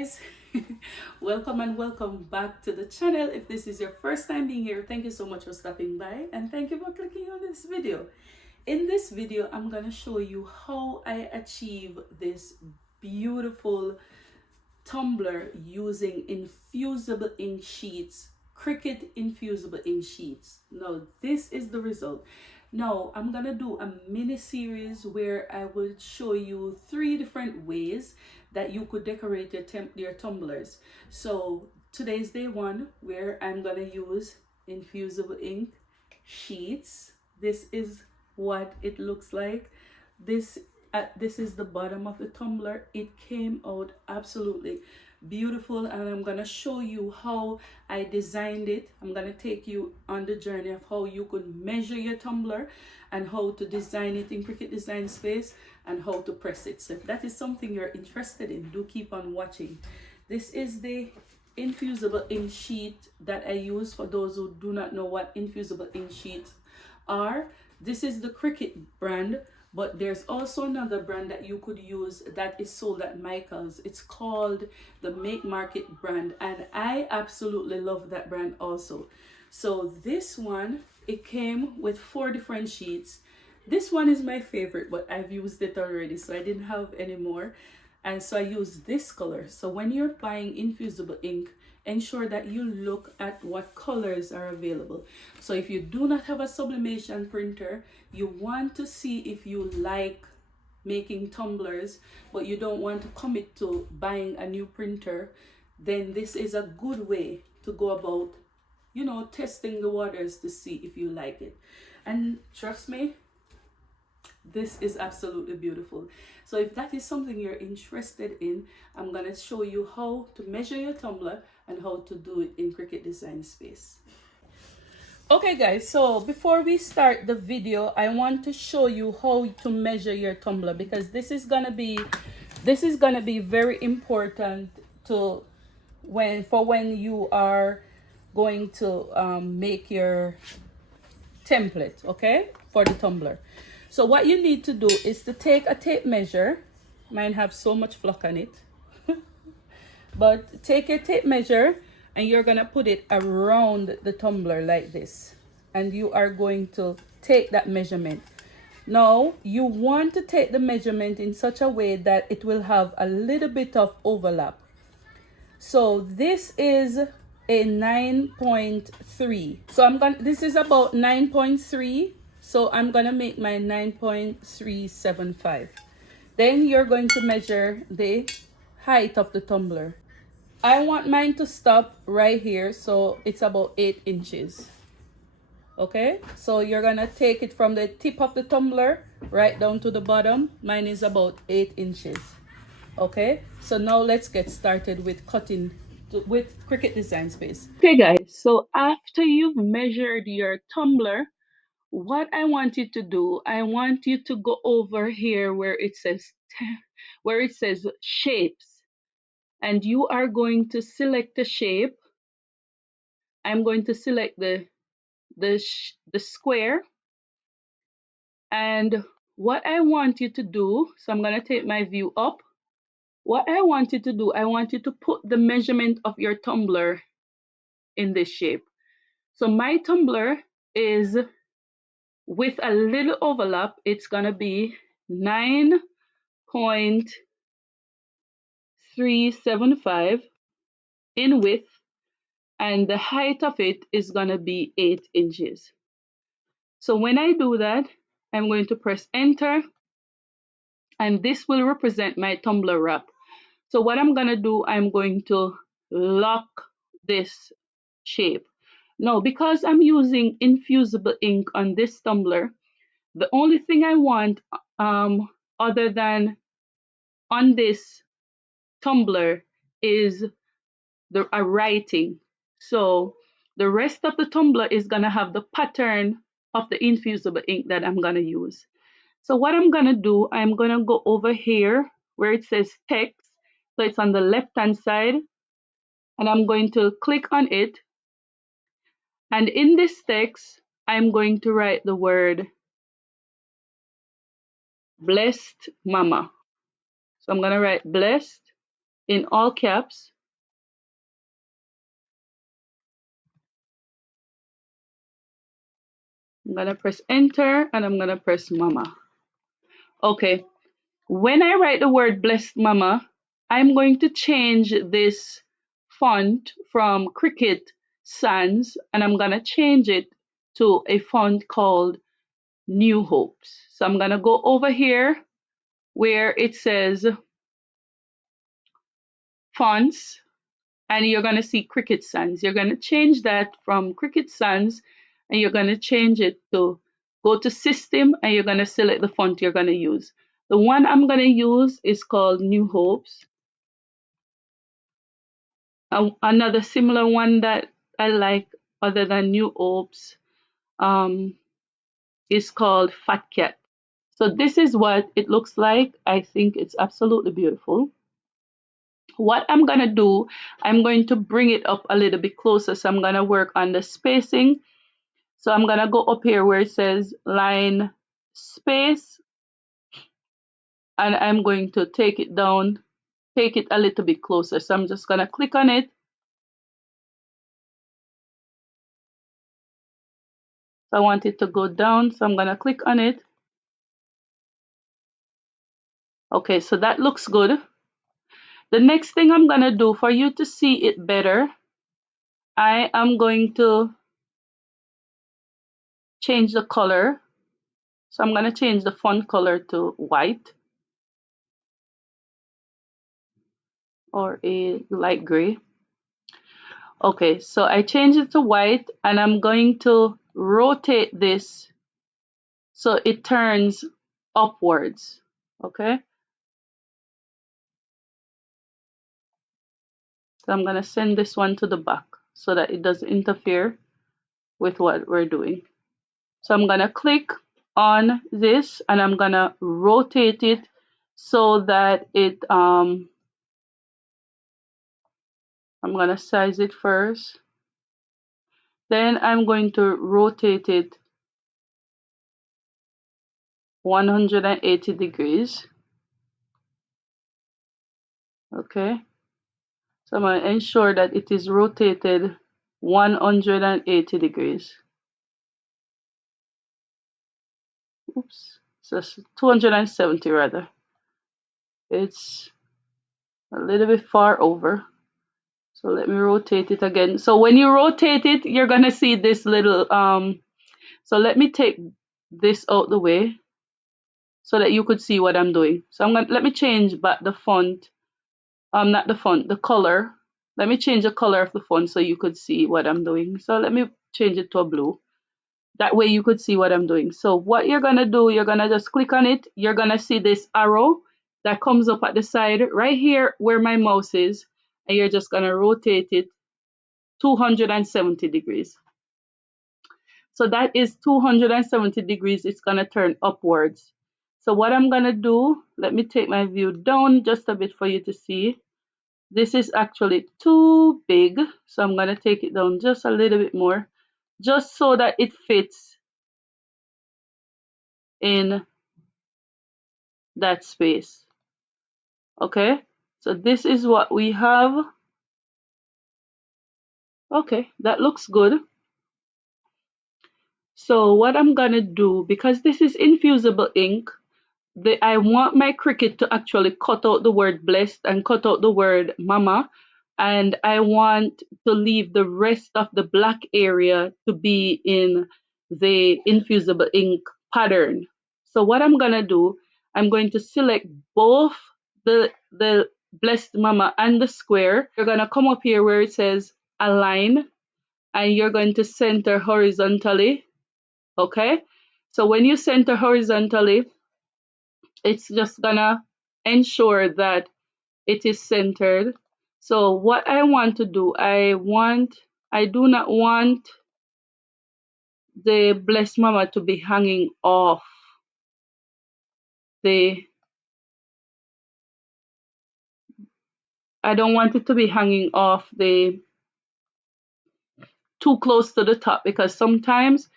Guys, welcome and welcome back to the channel. If this is your first time being here, thank you so much for stopping by and thank you for clicking on this video. In this video, I'm going to show you how I achieve this beautiful tumbler using Infusible Ink Sheets, CRICUT Infusible Ink Sheets. Now, this is the result. Now, I'm going to do a mini series where I will show you 3 different ways that you could decorate your tumblers. So, today's day 1 where I'm going to use Infusible Ink Sheets. This is what it looks like. This is the bottom of the tumbler. It came out absolutely beautiful, and I'm gonna show you how I designed it. I'm gonna take you on the journey of how you could measure your tumbler and how to design it in Cricut Design Space and how to press it. So if that is something you're interested in, do keep on watching. This is the Infusible Ink Sheet that I use. For those who do not know what Infusible Ink Sheets are, this is the Cricut brand, but there's also another brand that you could use that is sold at Michael's. It's called the Make Market brand, and I absolutely love that brand also. So this one, it came with 4 different sheets. This one is my favorite, but I've used it already, so I didn't have any more. And so I use this color. So when you're buying infusible ink, ensure that you look at what colors are available. So if you do not have a sublimation printer, you want to see if you like making tumblers, but you don't want to commit to buying a new printer, then this is a good way to go about, testing the waters to see if you like it. And trust me, this is absolutely beautiful. So if that is something you're interested in, I'm going to show you how to measure your tumbler and how to do it in Cricut Design Space. Okay guys, so before we start the video, I want to show you how to measure your tumbler, because this is gonna be very important to when you are going to make your template, okay, for the tumbler. So what you need to do is to take a tape measure. Mine have so much flock on it. But take a tape measure and you're gonna put it around the tumbler like this. And you are going to take that measurement. Now, you want to take the measurement in such a way that it will have a little bit of overlap. So this is a 9.3. So this is about 9.3. So I'm gonna make my 9.375. Then you're going to measure the height of the tumbler. I want mine to stop right here, so it's about 8 inches. Okay, so you're gonna take it from the tip of the tumbler right down to the bottom. Mine is about 8 inches. Okay, so now let's get started with cutting with Cricut Design Space. Okay guys, so after you've measured your tumbler, what I want you to do, I want you to go over here where it says shapes, and you are going to select the shape. I'm going to select the square, and what I want you to do, so I'm going to take my view up. What I want you to do, I want you to put the measurement of your tumbler in this shape. So my tumbler is, with a little overlap, it's going to be 9.375 in width, and the height of it is going to be 8 inches. So when I do that, I'm going to press enter, and this will represent my tumbler wrap. So what I'm going to do, I'm going to lock this shape. Now, because I'm using infusible ink on this tumbler, the only thing I want other than on this tumbler is a writing. So the rest of the tumbler is going to have the pattern of the infusible ink that I'm going to use. So what I'm going to do, I'm going to go over here where it says text. So it's on the left hand side, and I'm going to click on it. And in this text, I'm going to write the word blessed mama. So I'm going to write blessed in all caps. I'm gonna press enter and I'm gonna press mama. Okay, when I write the word blessed mama, I'm going to change this font from Cricut Sans and I'm gonna change it to a font called New Hopes. So I'm gonna go over here where it says fonts and you're going to see Cricut Sans. You're going to change that from Cricut Sans and you're going to change it to go to system and you're going to select the font you're going to use. The one I'm going to use is called New Hopes. Another similar one that I like other than New Hopes is called Fat Cat. So this is what it looks like. I think it's absolutely beautiful. What I'm going to do, I'm going to bring it up a little bit closer. So I'm going to work on the spacing. So I'm going to go up here where it says line space. And I'm going to take it down, take it a little bit closer. So I'm just going to click on it. So I want it to go down. So I'm going to click on it. Okay, so that looks good. The next thing I'm going to do for you to see it better, I am going to change the color. So I'm going to change the font color to white or a light gray. Okay, so I changed it to white and I'm going to rotate this so it turns upwards. Okay, so I'm going to send this one to the back so that it doesn't interfere with what we're doing. So I'm going to click on this and I'm going to rotate it so that I'm going to size it first. Then I'm going to rotate it 180 degrees. Okay, so I'm going to ensure that it is rotated 180 degrees. Oops, so 270 rather. It's a little bit far over. So let me rotate it again. So when you rotate it, you're going to see this little, so let me take this out the way so that you could see what I'm doing. So let me change back the font, not the font, the color. Let me change the color of the font so you could see what I'm doing. So let me change it to a blue. That way you could see what I'm doing. So what you're going to do, you're going to just click on it. You're going to see this arrow that comes up at the side right here where my mouse is. And you're just going to rotate it 270 degrees. So that is 270 degrees. It's going to turn upwards. So what I'm going to do, let me take my view down just a bit for you to see. This is actually too big. So I'm going to take it down just a little bit more, just so that it fits in that space. Okay, so this is what we have. Okay, that looks good. So what I'm going to do, because this is infusible ink, I want my Cricut to actually cut out the word blessed and cut out the word mama, and I want to leave the rest of the black area to be in the infusible ink pattern. So what I'm gonna do, I'm going to select both the blessed mama and the square. You're gonna come up here where it says align and you're going to center horizontally. Okay, so when you center horizontally, it's just gonna ensure that it is centered. So what I want to do, I do not want the blessed mama to be hanging off the, I don't want it to be hanging off the too close to the top, because sometimes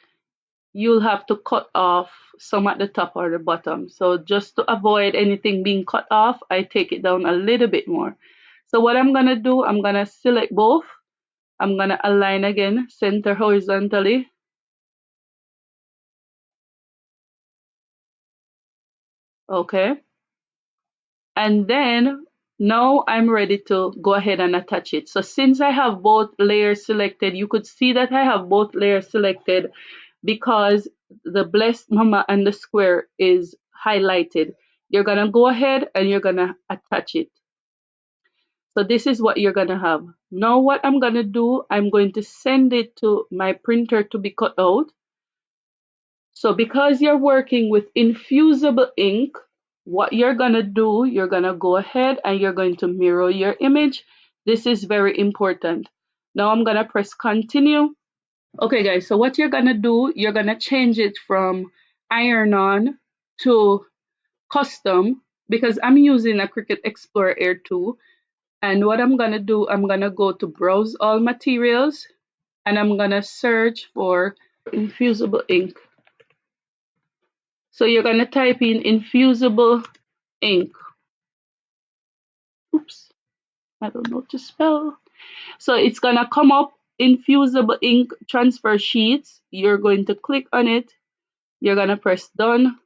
you'll have to cut off some at the top or the bottom. So just to avoid anything being cut off, I take it down a little bit more. So what I'm gonna do, I'm gonna select both. I'm gonna align again, center horizontally. Okay. And then now I'm ready to go ahead and attach it. So since I have both layers selected, you could see that I have both layers selected because the blessed mama and the square is highlighted. You're gonna go ahead and you're gonna attach it. So this is what you're gonna have. Now what I'm gonna do, I'm going to send it to my printer to be cut out. So because you're working with infusible ink, what you're gonna do, you're gonna go ahead and you're going to mirror your image. This is very important. Now I'm gonna press continue. Okay guys, so what you're gonna do, you're gonna change it from iron on to custom because I'm using a Cricut Explorer Air 2. And what I'm gonna do, I'm gonna go to browse all materials and I'm gonna search for infusible ink. So you're gonna type in infusible ink. Oops, I don't know to spell. So it's gonna come up infusible ink transfer sheets. You're going to click on it. You're gonna press done.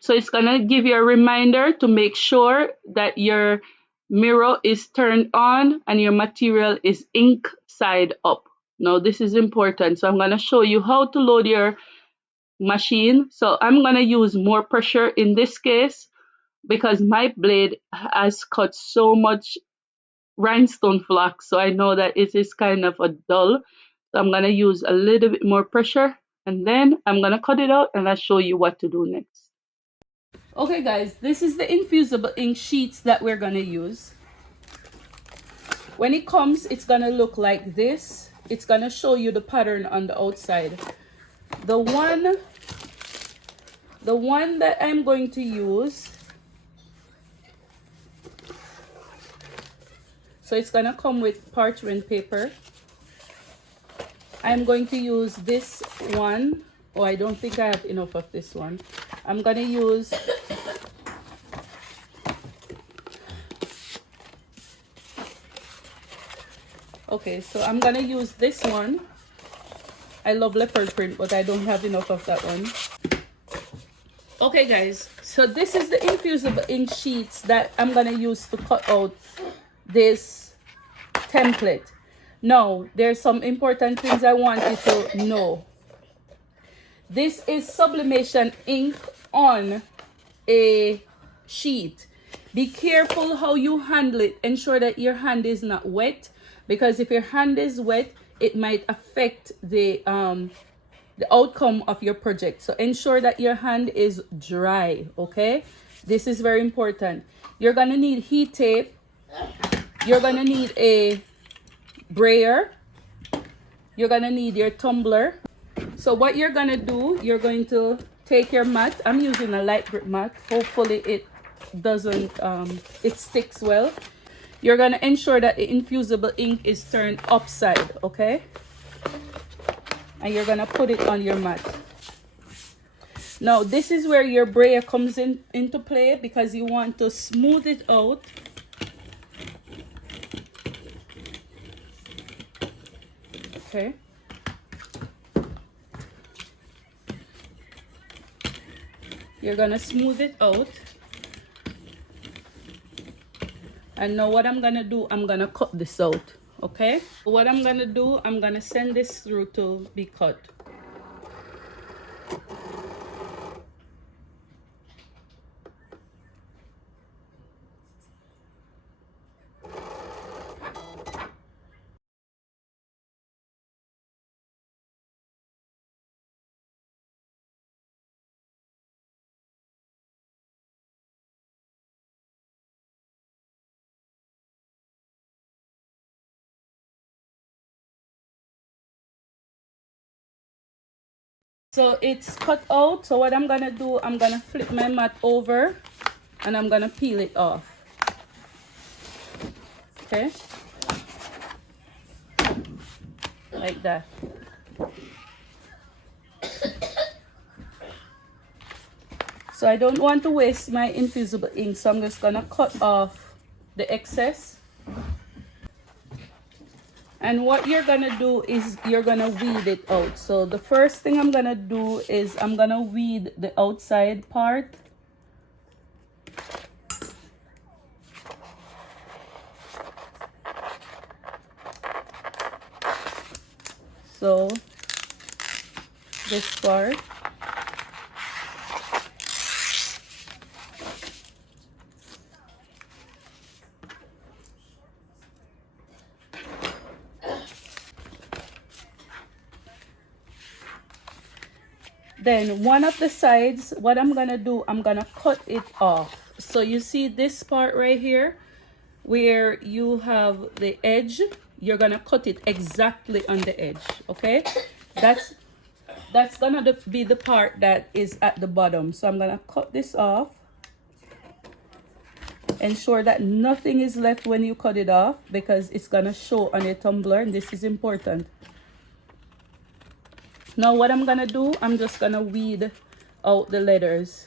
So it's gonna give you a reminder to make sure that your mirror is turned on and your material is ink side up. Now this is important. So I'm gonna show you how to load your machine. So I'm gonna use more pressure in this case because my blade has cut so much rhinestone flux. So I know that it is kind of a dull. So I'm gonna use a little bit more pressure and then I'm gonna cut it out and I'll show you what to do next. Okay guys, this is the infusible ink sheets that we're gonna use. When it comes, it's gonna look like this. It's gonna show you the pattern on the outside. The one that I'm going to use, so it's gonna come with parchment paper. I'm going to use this one. Oh, I don't think I have enough of this one. I'm gonna use okay, so I'm gonna use this one. I love leopard print, but I don't have enough of that one. Okay guys, so this is the infusible ink sheets that I'm gonna use to cut out this template. Now, there's some important things I want you to know. This is sublimation ink on a sheet. Be careful how you handle it. Ensure that your hand is not wet, because if your hand is wet, it might affect the outcome of your project. So ensure that your hand is dry, okay? This is very important. You're gonna need heat tape. You're gonna need a brayer. You're gonna need your tumbler. So what you're gonna do, you're going to take your mat. I'm using a light grip mat. Hopefully it doesn't, it sticks well. You're gonna ensure that the infusible ink is turned upside, okay? And you're gonna put it on your mat. Now this is where your brayer comes into play, because you want to smooth it out. Okay. You're gonna smooth it out. And now what I'm gonna do, I'm gonna cut this out, okay? What I'm gonna do, I'm gonna send this through to be cut. So it's cut out. So what I'm gonna do, I'm gonna flip my mat over and I'm gonna peel it off. Okay? Like that. So I don't want to waste my infusible ink, so I'm just gonna cut off the excess. And what you're gonna do is you're gonna weed it out. So the first thing I'm gonna do is I'm gonna weed the outside part. So this part. Then one of the sides, what I'm gonna do, I'm gonna cut it off. So you see this part right here where you have the edge, you're gonna cut it exactly on the edge. Okay, that's gonna be the part that is at the bottom. So I'm gonna cut this off. Ensure that nothing is left when you cut it off, because it's gonna show on your tumbler, and this is important. Now what I'm gonna do, I'm just gonna weed out the letters.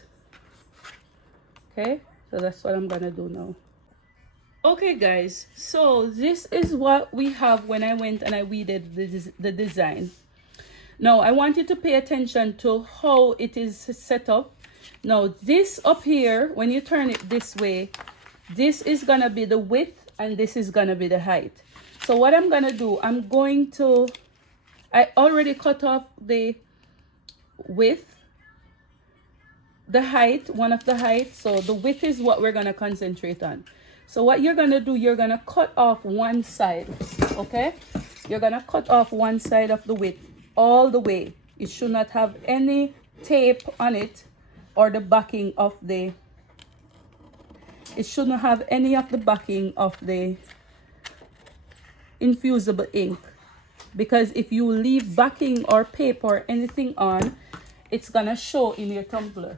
Okay, so that's what I'm gonna do now. Okay guys, so this is what we have when I went and I weeded the design. Now I want you to pay attention to how it is set up. Now this up here, when you turn it this way, this is gonna be the width and this is gonna be the height. So what I'm gonna do, I already cut off the width, the height, one of the heights. So the width is what we're gonna concentrate on. So what you're gonna do, you're gonna cut off one side, okay? You're gonna cut off one side of the width all the way. It should not have any tape on it or the backing of the, it shouldn't have any of the backing of the infusible ink. Because if you leave backing or paper or anything on, it's gonna show in your tumbler.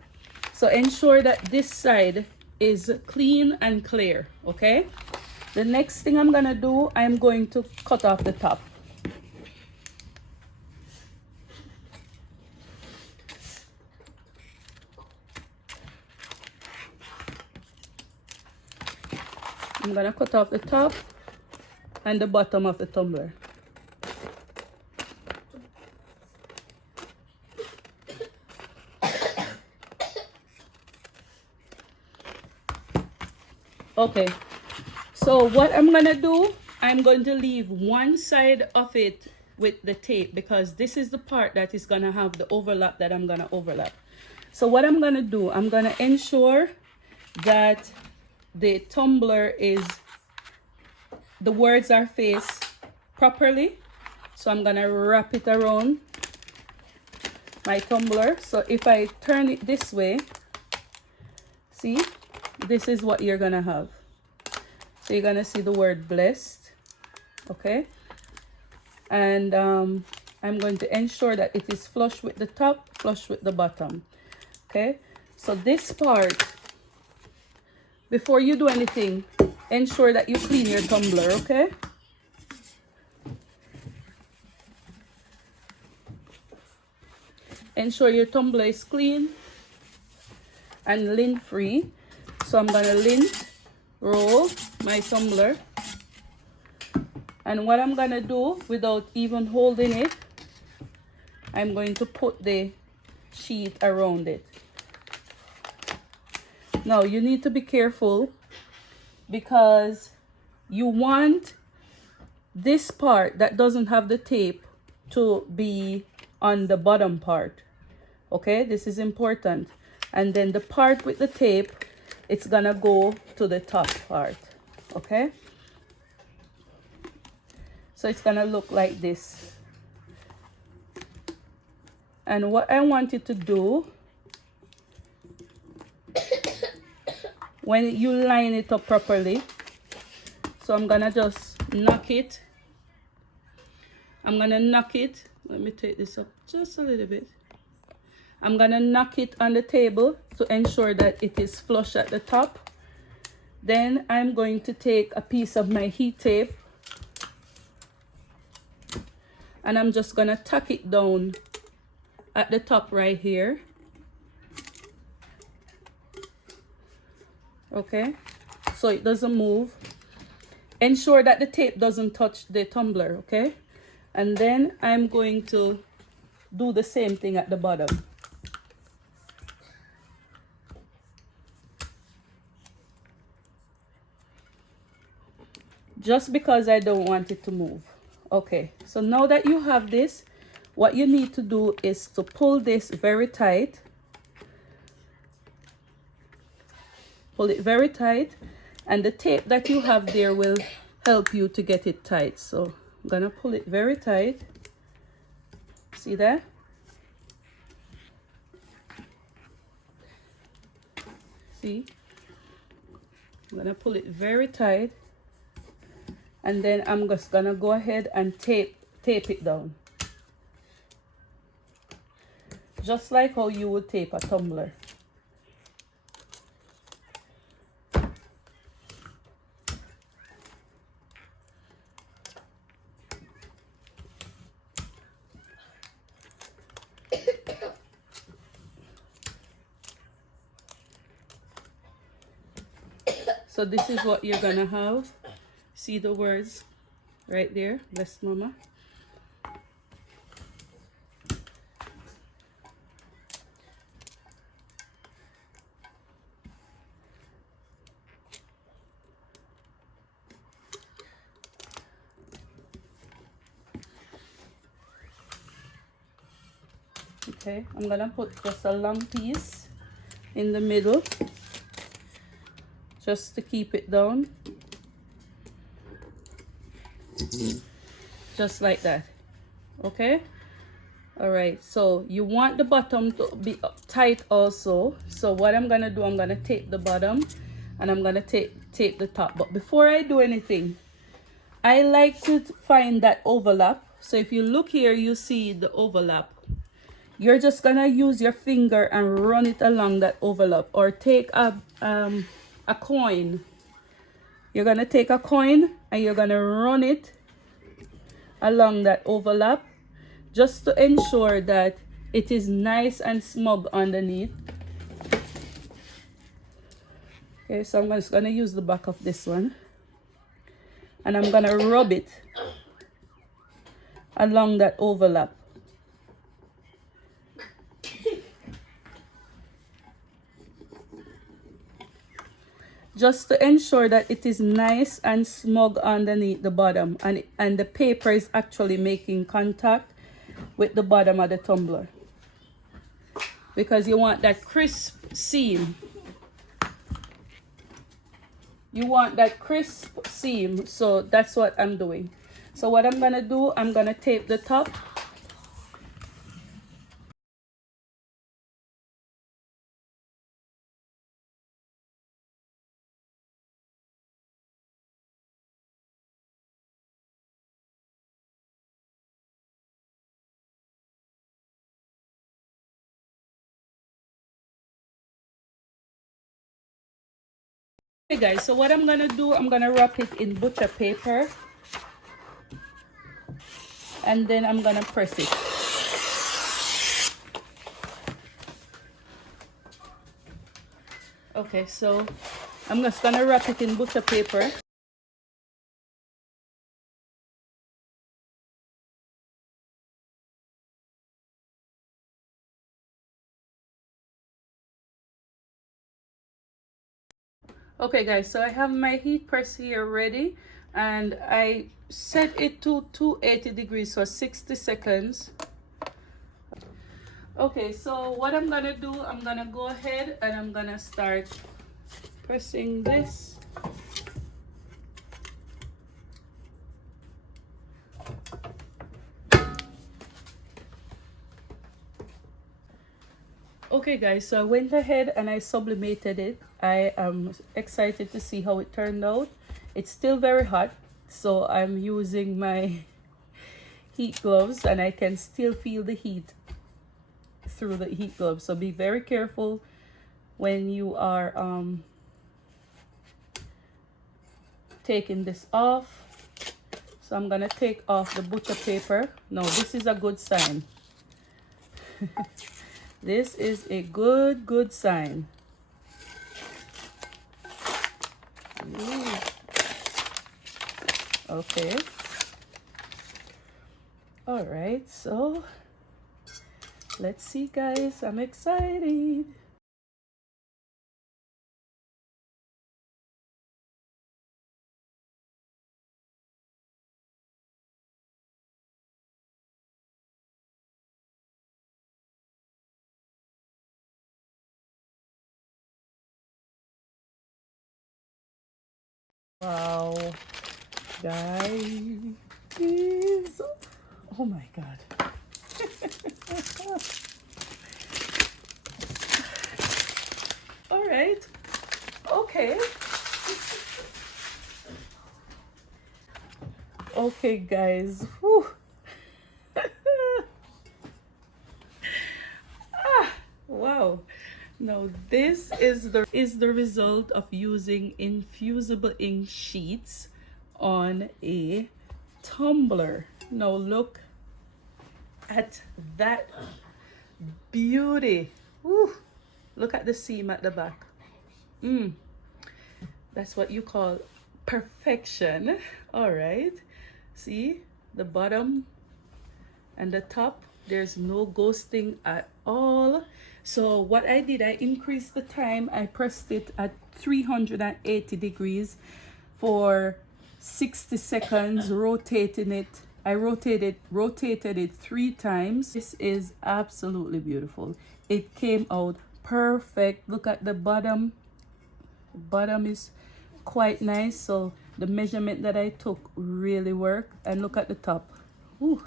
So ensure that this side is clean and clear, okay? The next thing I'm gonna do, I'm going to cut off the top. I'm gonna cut off the top and the bottom of the tumbler. Okay, so what I'm gonna do, I'm going to leave one side of it with the tape, because this is the part that is gonna have the overlap that I'm gonna overlap. So what I'm gonna do, I'm gonna ensure that the tumbler is, the words are faced properly. So I'm gonna wrap it around my tumbler. So if I turn it this way, see, this is what you're gonna have. So you're gonna see the word blessed, okay? And I'm going to ensure that it is flush with the top, flush with the bottom, okay? So this part, before you do anything, ensure that you clean your tumbler, okay? Ensure your tumbler is clean and lint free. So I'm gonna lint roll my tumbler, and what I'm gonna do, without even holding it, I'm going to put the sheet around it. Now you need to be careful, because you want this part that doesn't have the tape to be on the bottom part, okay? This is important. And then the part with the tape, it's gonna go to the top part, okay? So it's gonna look like this. And what I want you to do, when you line it up properly, so I'm gonna just knock it. I'm gonna knock it. Let me take this up just a little bit. I'm gonna knock it on the table to ensure that it is flush at the top. Then I'm going to take a piece of my heat tape, and I'm just gonna tack it down at the top right here. okay, so it doesn't move. Ensure that the tape doesn't touch the tumbler, okay? And then I'm going to do the same thing at the bottom. Just because I don't want it to move. Okay, so now that you have this, what you need to do is to pull this very tight. Pull it very tight, and the tape that you have there will help you to get it tight. So I'm gonna pull it very tight. See that? See? I'm gonna pull it very tight, and then I'm just gonna go ahead and tape it down. Just like how you would tape a tumbler. So this is what you're gonna have. See the words right there, bless mama. Okay, I'm gonna put just a long piece in the middle, just to keep it down. Just like that. Okay, all right, so you want the bottom to be tight also. So what I'm gonna do, I'm gonna tape the bottom, and I'm gonna tape the top. But before I do anything, I like to find that overlap. So if you look here, you see the overlap. You're just gonna use your finger and run it along that overlap, or take a coin. You're gonna take a coin and you're gonna run it along that overlap, just to ensure that it is nice and smooth underneath. Okay, so I'm just gonna use the back of this one, and I'm gonna rub it along that overlap. Just to ensure that it is nice and smooth underneath the bottom, and the paper is actually making contact with the bottom of the tumbler, because you want that crisp seam. You want that crisp seam, so that's what I'm doing. So what I'm gonna do, I'm gonna tape the top. Okay guys, so what I'm gonna do, I'm gonna wrap it in butcher paper, and then I'm gonna press it. Okay, so I'm just gonna wrap it in butcher paper. Okay guys, so I have my heat press here ready, and I set it to 280 degrees for 60 seconds. Okay, so what I'm gonna do, I'm gonna go ahead and I'm gonna start pressing this. Okay guys, so I went ahead and I sublimated it. I am excited to see how it turned out. It's still very hot, so I'm using my heat gloves, and I can still feel the heat through the heat gloves. So be very careful when you are taking this off. So I'm gonna take off the butcher paper. Now this is a good sign. This is a good sign. Ooh. Okay. All right, so let's see, guys. I'm excited. Wow, guys. Oh my God. All right. Okay. Okay, guys. Whew. Wow. Now this is the result of using infusible ink sheets on a tumbler. Now look at that beauty. Woo. Look at the seam at the back. That's what you call perfection. All right. See the bottom and the top, there's no ghosting at all. So what I did, I increased the time. I pressed it at 380 degrees for 60 seconds, rotating it. I rotated it 3 times. This is absolutely beautiful. It came out perfect. Look at the bottom. The bottom is quite nice. So the measurement that I took really worked. And look at the top. Ooh.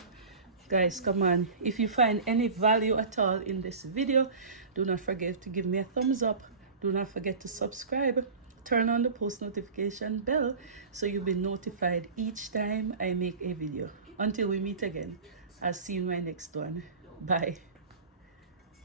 Guys, come on, if you find any value at all in this video, do not forget to give me a thumbs up. Do not forget to subscribe. Turn on the post notification bell so you'll be notified each time I make a video. Until we meet again, I'll see you in my next one. Bye.